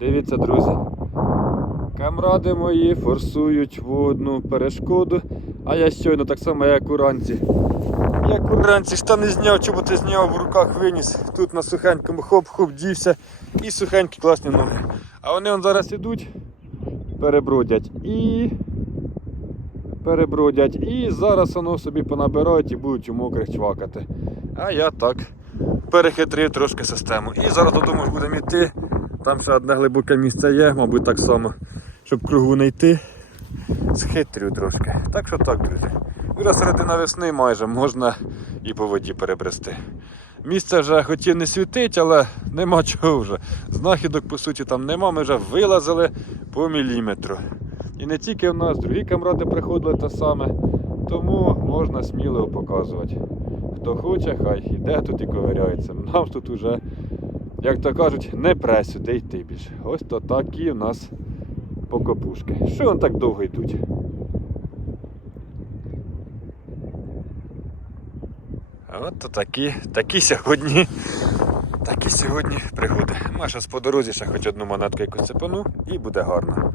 Дивіться, друзі. Камради мої форсують водну перешкоду, а я щойно так само, як уранці. Як уранці штани зняв, чоботи зняв, в руках виніс. Тут на сухенькому хоп-хоп дівся і сухенькі класні ноги. А вони он зараз ідуть, перебродять і. Перебродять. І зараз воно собі понабирають і будуть у мокрих чвакати. А я так перехитрив трошки систему. І зараз додому будемо йти. Там ще одне глибоке місце є, мабуть, так само, щоб кругу не йти. Схитрю трошки. Так що так, друзі. Вже середина весни майже можна і по воді перебрести. Місце вже хотів не світить, але нема чого вже. Знахідок, по суті, там нема, ми вже вилазили по міліметру. І не тільки в нас, другі камради приходили те саме. Тому можна сміливо показувати. Хто хоче, хай іде тут і ковиряється. Нам тут уже, як то кажуть, не пре сюди йти більше. Ось то такі в нас покопушки. Що вони так довго йдуть? От то такі, такі сьогодні. Такі сьогодні пригоди. Маша з по дорозі ще хоч одну монетку якусь цепану і буде гарно.